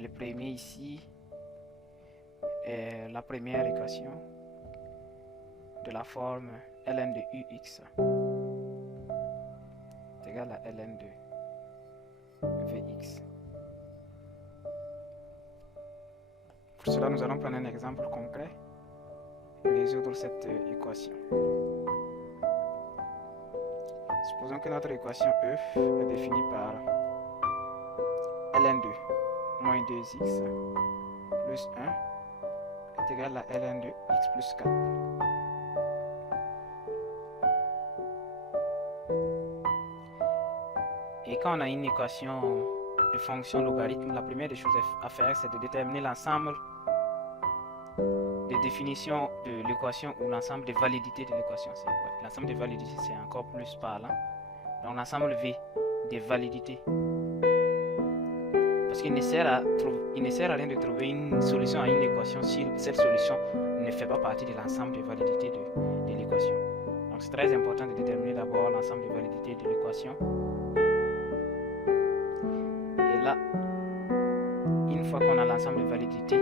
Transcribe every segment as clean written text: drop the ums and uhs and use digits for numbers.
le premier ici est la première équation de la forme ln de ux est égal à ln de vx. Pour cela, nous allons prendre un exemple concret et résoudre cette équation. Supposons que notre équation E est définie par ln de moins 2x plus 1 est égal à ln de x plus 4. Et quand on a une équation de fonction logarithme, la première des choses à faire, c'est de déterminer l'ensemble des définitions de l'équation ou l'ensemble des validités de l'équation. L'ensemble des validités, c'est encore plus parlant. Donc l'ensemble V des validités. Parce qu'il ne sert à rien de trouver une solution à une équation si cette solution ne fait pas partie de l'ensemble des validités de l'équation. Donc c'est très important de déterminer d'abord l'ensemble des validités de l'équation. Et là, une fois qu'on a l'ensemble des validités,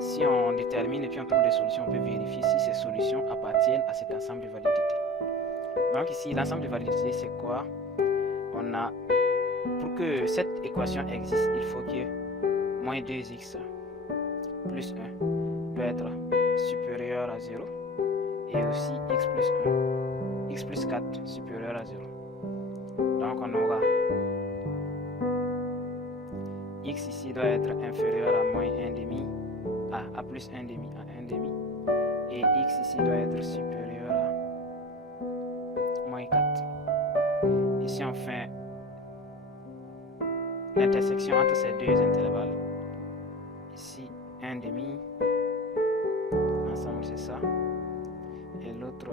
si on détermine et puis on trouve des solutions, on peut vérifier si ces solutions appartiennent à cet ensemble de validités. Donc ici, l'ensemble de validités, c'est quoi? On a, pour que cette équation existe, il faut que moins 2x plus 1 doit être supérieur à 0 et aussi x plus 1, x plus 4 supérieur à 0. Donc on aura x ici doit être inférieur à moins 1 demi, à plus 1 demi, à 1 demi, et x ici doit être supérieur à moins 4. Et si on fait l'intersection entre ces deux intervalles, ici 1 demi, l'ensemble c'est ça, et l'autre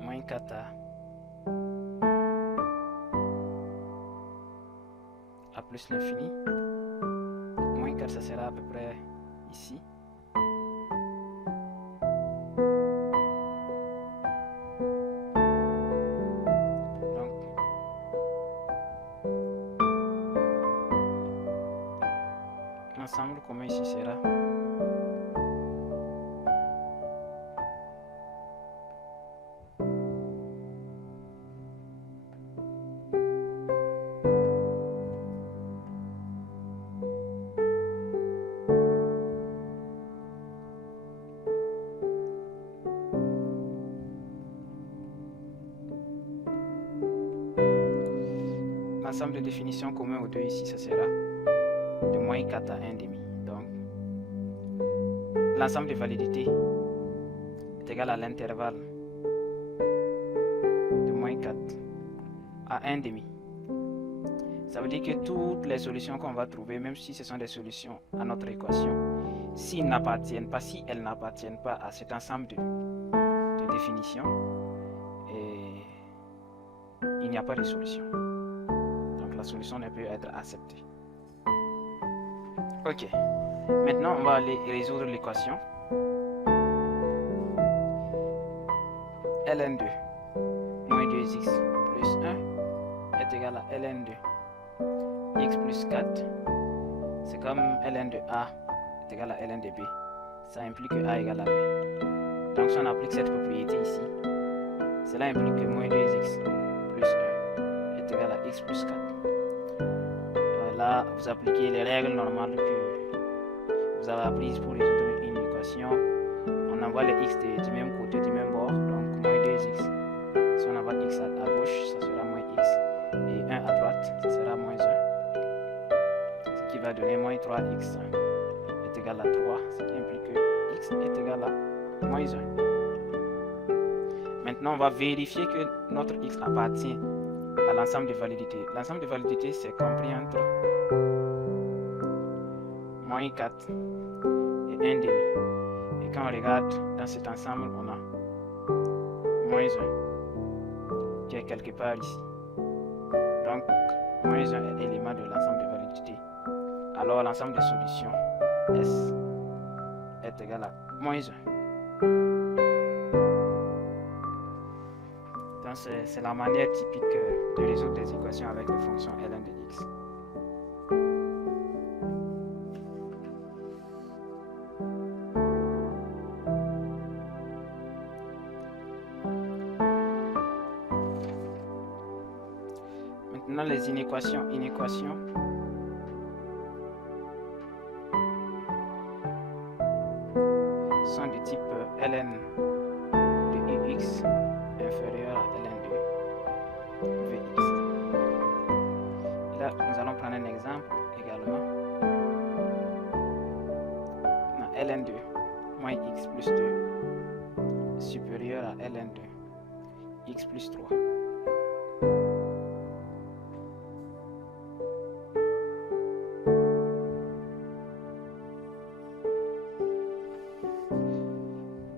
moins 4 à plus l'infini. Moins 4, ça sera à peu près ici. Donc, l'ensemble commun ici sera l'ensemble de définitions communs aux deux ici, ça sera de moins 4 à 1 demi. Donc, l'ensemble de validités est égal à l'intervalle de moins 4 à 1 demi. Ça veut dire que toutes les solutions qu'on va trouver, même si ce sont des solutions à notre équation, si elles n'appartiennent pas à cet ensemble de définitions, il n'y a pas de solution. Donc la solution ne peut être acceptée. Ok. Maintenant, on va aller résoudre l'équation. ln2 moins 2x plus 1 est égal à ln de x plus 4. C'est comme ln de a est égal à ln de b. Ça implique que a égale à b. Donc si on applique cette propriété ici, cela implique que moins 2x plus 1 est égal à x plus 4. Là, vous appliquez les règles normales que vous avez apprises pour résoudre une équation. On envoie les x du même côté, du même bord, donc moins 2x. Si on envoie x à gauche, ça sera moins x. Et 1 à droite, ça sera moins 1. Ce qui va donner moins 3x est égal à 3, ce qui implique que x est égal à moins 1. Maintenant, on va vérifier que notre x appartient à l'ensemble de validités. L'ensemble de validités, c'est compris entre moins 4 et 1 demi. Et quand on regarde dans cet ensemble, on a moins 1 qui est quelque part ici. Donc, moins 1 est élément de l'ensemble de validités. Alors, l'ensemble des solutions S est égal à moins 1. Donc c'est la manière typique de résoudre des équations avec les fonctions ln de x. Maintenant les inéquations sont de type ln de ux inférieur à ln de vx. Et là, nous allons prendre un exemple également. Ln de moins x plus 2 supérieur à ln de x plus 3.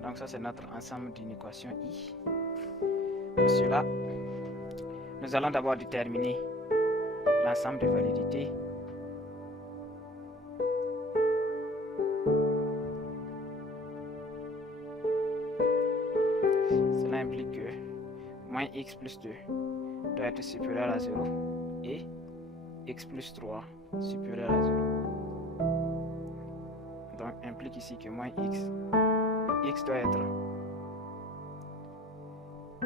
Donc ça c'est notre ensemble d'inéquations I. Pour cela, nous allons d'abord déterminer l'ensemble de validité. Cela implique que moins x plus 2 doit être supérieur à 0 et x plus 3 supérieur à 0. Donc implique ici que moins x doit être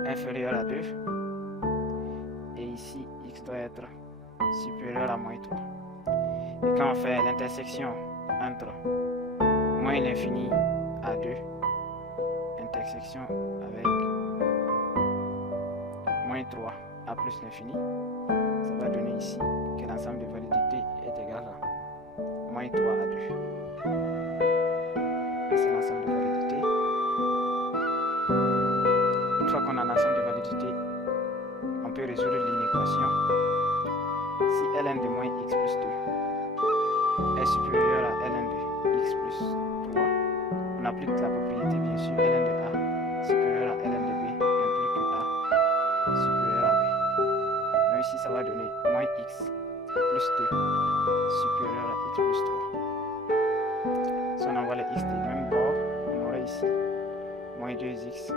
inférieur à 2 et ici x doit être supérieur à moins 3. Et quand on fait l'intersection entre moins l'infini à 2, intersection avec moins 3 à plus l'infini, ça va donner ici que l'ensemble de validité est égal à moins 3 à 2. C'est l'ensemble de validité. Une fois qu'on a l'ensemble de validité, on peut résoudre l'inéquation. Si ln de moins x plus 2 est supérieur à ln de x plus 3, on applique la propriété bien sûr ln de a supérieur à ln de b implique que a supérieur à b. Donc ici ça va donner moins x plus 2 supérieur à x plus 3. Si on envoie les x des mêmes bords, on aurait ici moins 2x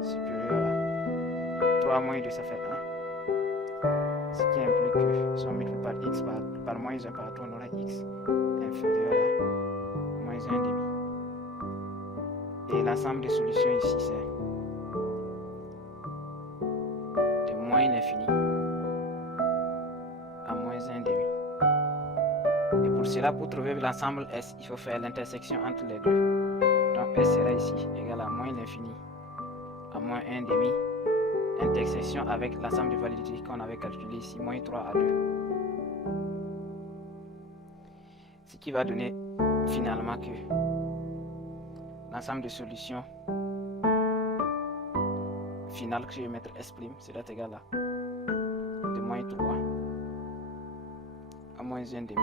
supérieur à 3 moins 2, ça fait 1. Ce qui implique que si on multiplie par x par moins 1 partout, on aura x inférieur à moins 1 demi. Et l'ensemble des solutions ici, c'est de moins l'infini à moins 1 demi. Et pour cela, pour trouver l'ensemble S, il faut faire l'intersection entre les deux. Donc S sera ici égal à moins l'infini à moins 1 demi, intersection avec l'ensemble de validité qu'on avait calculé ici, moins 3 à 2. Ce qui va donner finalement que l'ensemble de solutions finales que je vais mettre S', sera égal à de moins 3 à moins 1 demi.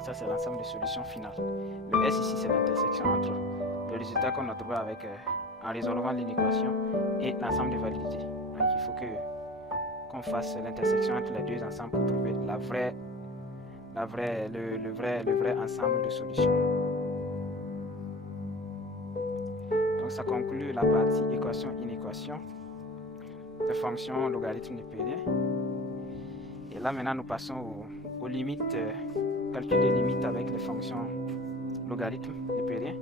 Ça c'est l'ensemble des solutions finales. Le S ici c'est l'intersection entre le résultat qu'on a trouvé avec en résolvant l'inéquation et l'ensemble de validité. Donc il faut qu'on fasse l'intersection entre les deux ensemble pour trouver le vrai ensemble de solutions. Donc ça conclut la partie équation-inéquation de fonctions logarithme népérien. Et là maintenant nous passons aux limites. Calcul des limites avec les fonctions logarithmes népériens.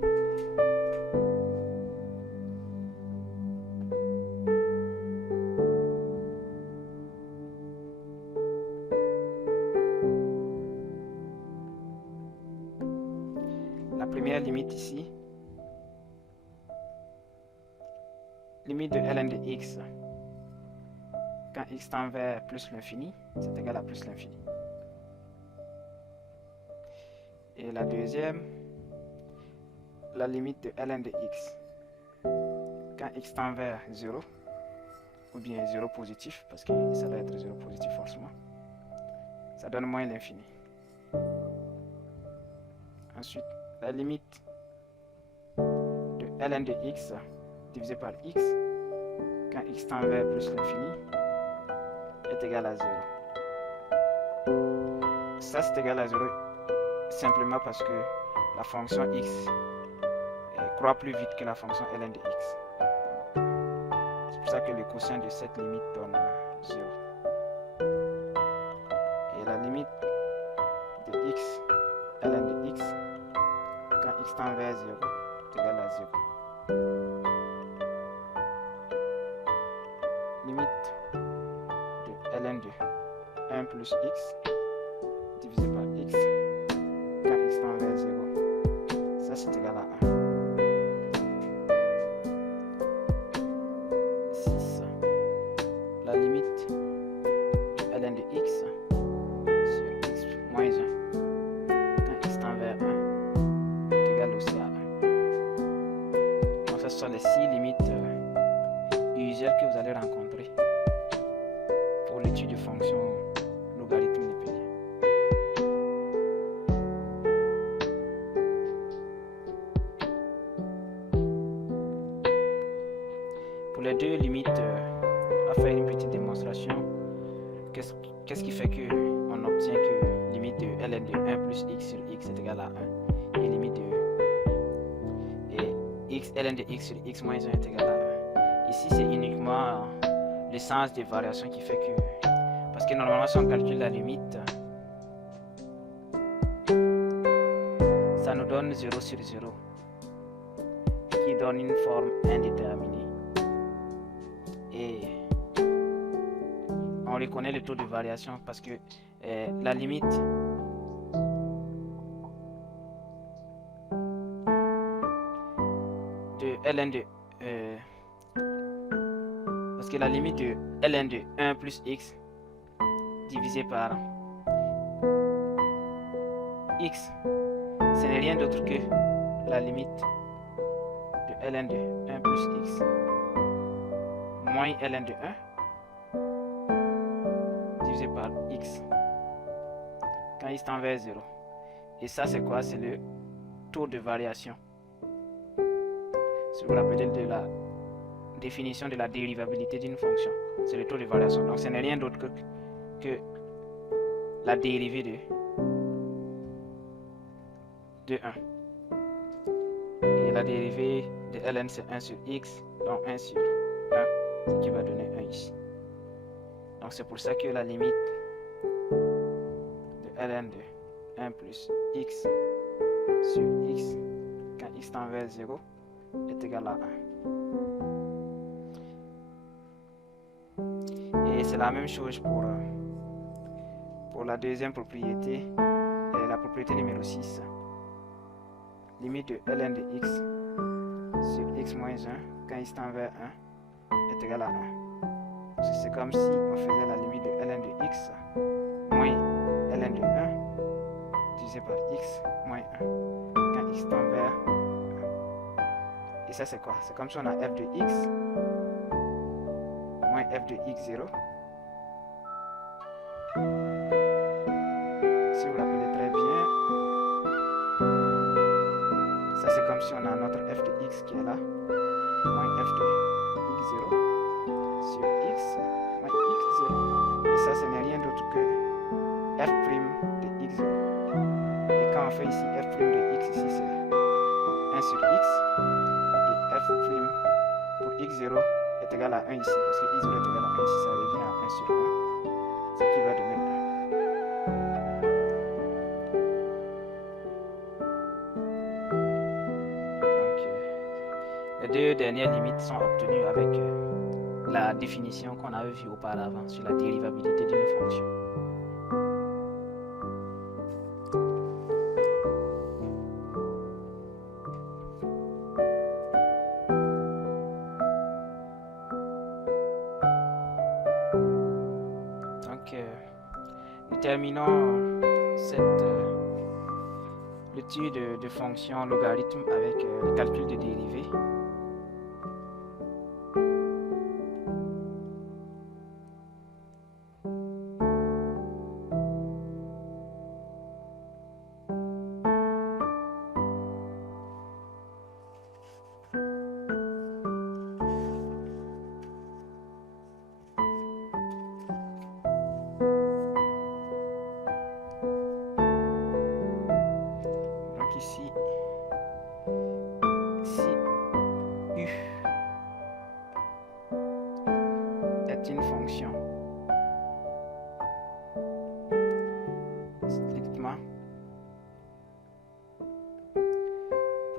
La première limite ici, limite de ln de x quand x tend vers plus l'infini, c'est égal à plus l'infini. Et la deuxième, la limite de ln de x quand x tend vers 0 ou bien 0 positif, parce que ça doit être 0 positif forcément, ça donne moins l'infini. Ensuite, la limite de ln de x divisé par x quand x tend vers plus l'infini est égal à 0. Ça c'est égal à 0 simplement parce que la fonction x croît plus vite que la fonction ln de x. C'est pour ça que le quotient de cette limite donne 0. Et la limite de x, ln de x, quand x tend vers 0, est égal à 0. Limite de ln de 1 plus x divisé par x, quand x tend vers 0, ça c'est égal à 1. 6. La limite de ln de x sur x moins 1, quand x tend vers 1, est égal aussi à 1. Donc ce sont les 6 limites usuelles que vous allez rencontrer pour l'étude de fonctions logarithme Nepelien. Pour les deux limites, on va faire une petite démonstration. Qu'est-ce qui fait qu'on obtient que limite de ln de 1 plus x sur x est égal à 1 et limite de ln de x sur x moins 1 est égal à 1. Ici, c'est uniquement le sens des variations qui fait que... Parce que normalement, si on calcule la limite, ça nous donne 0 sur 0, qui donne une forme indéterminée. Et on reconnaît le taux de variation parce que la limite de ln de... parce que la limite de ln de 1 plus x divisé par x, ce n'est rien d'autre que la limite de ln de 1 plus x moins ln de 1 divisé par x quand x tend vers 0. Et ça c'est quoi? C'est le taux de variation. Si vous vous rappelez de la définition de la dérivabilité d'une fonction, c'est le taux de variation. Donc ce n'est rien d'autre que la dérivée de 1. Et la dérivée de ln c'est 1 sur x, donc 1 sur 1, ce qui va donner 1 ici. Donc c'est pour ça que la limite de ln de 1 plus x sur x quand x tend vers 0 est égal à 1. Et c'est la même chose pour la deuxième propriété, la propriété numéro 6. Limite de ln de x sur x moins 1 quand x tend vers 1 est égal à 1. C'est comme si on faisait la limite de ln de x moins ln de 1 divisé par x moins 1 quand x tend vers 1. Et ça c'est quoi? C'est comme si on a f de x moins f de x0. Si vous vous rappelez très bien, ça c'est comme si on a notre f de x qui est là, moins f de x0 sur x moins x0. Et ça, ce n'est rien d'autre que f' de x0. Et quand on fait ici f' de x, ici c'est 1 sur x. Et f' pour x0 est égal à 1 ici, parce que x0 est égal à 1 ici, ça revient à 1 sur 1, ce qui va donner 1. Les deux dernières limites sont obtenues avec la définition qu'on avait vue auparavant sur la dérivabilité d'une fonction. Donc, nous terminons l'étude de fonctions logarithmes avec le calcul de dérivées. Ici,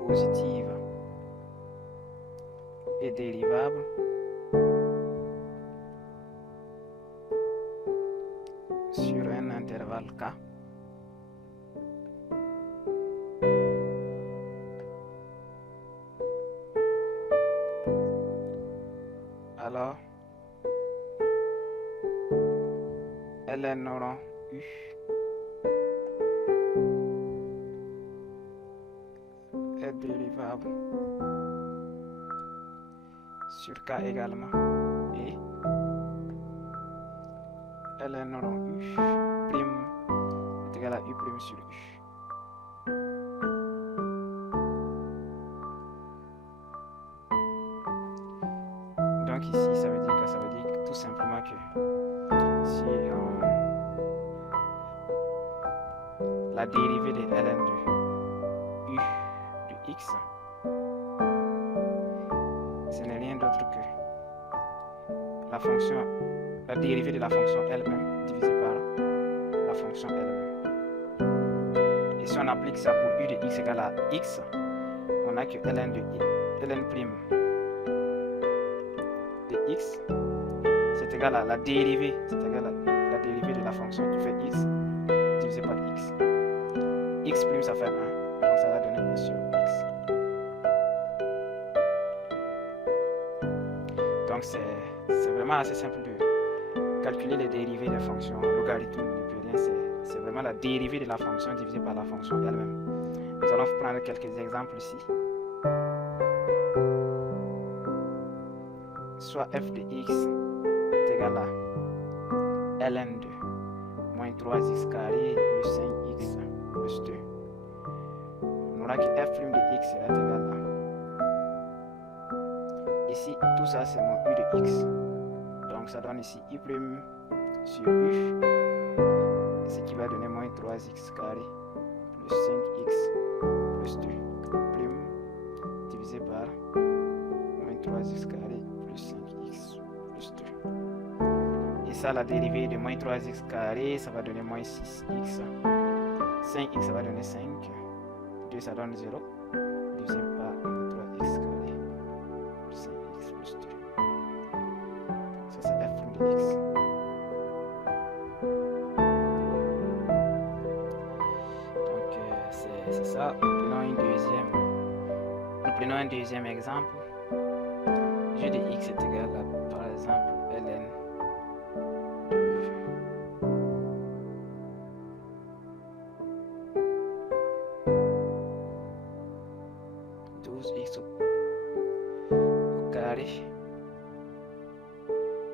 positive et dérivable sur un intervalle K. Alors, ln rond U est dérivable sur K également, et ln rond U prime est égal à U prime sur U. Donc ici, ça veut dire tout simplement que si la dérivée de ln de U de x, ce n'est rien d'autre que la dérivée de la fonction elle-même divisée par la fonction elle-même. Et si on applique ça pour U de x égale à x, on a que ln prime de x, c'est égal à la dérivée, la dérivée de la fonction qui fait x divisé par x. X prime ça fait 1, donc ça va donner 1 sur x. Donc c'est vraiment assez simple de calculer les dérivées des fonctions logarithmes népériens. C'est vraiment la dérivée de la fonction divisée par la fonction elle-même. Nous allons prendre quelques exemples ici. Soit f de x est égal à ln de moins 3x carré plus 5x plus 2. On aura que f' de x sera égal à... Ici, tout ça c'est mon u de x. Donc ça donne ici i' sur u, ce qui va donner moins 3x carré plus 5x plus 2 prime divisé par moins 3x carré plus 5x plus 2. Et ça, la dérivée de moins 3x carré, ça va donner moins 6x. 5x, ça va donner 5. 2, ça donne 0. Deuxième par moins 3x carré plus 5x plus 2. Ça, c'est f' de x. Donc, c'est ça. Nous prenons un deuxième exemple. G de x est égal à, par exemple, ln de 12x au carré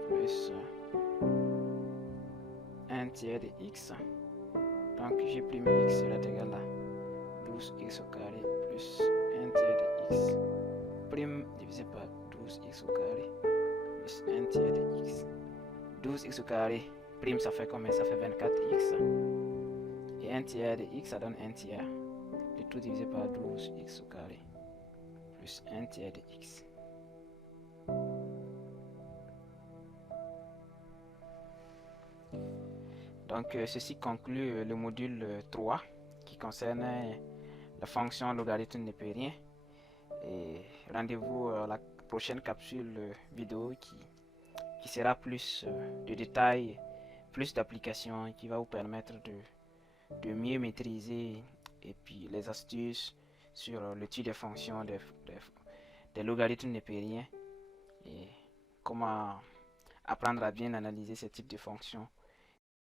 plus 1 tiers de x. Donc g' x sera égal à 12x au carré plus 1 tiers de x prime divisé par 12x au carré plus 1 tiers de x. 12x au carré prime ça fait combien? Ça fait 24x. Et 1 tiers de x ça donne 1 tiers. Le tout divisé par 12x au carré plus 1 tiers de x. Donc ceci conclut le module 3 qui concerne la fonction logarithme népérien. Et rendez-vous à la prochaine capsule vidéo qui sera plus de détails, plus d'applications, qui va vous permettre de mieux maîtriser et puis les astuces sur l'étude des fonctions des logarithmes népériens et comment apprendre à bien analyser ce type de fonctions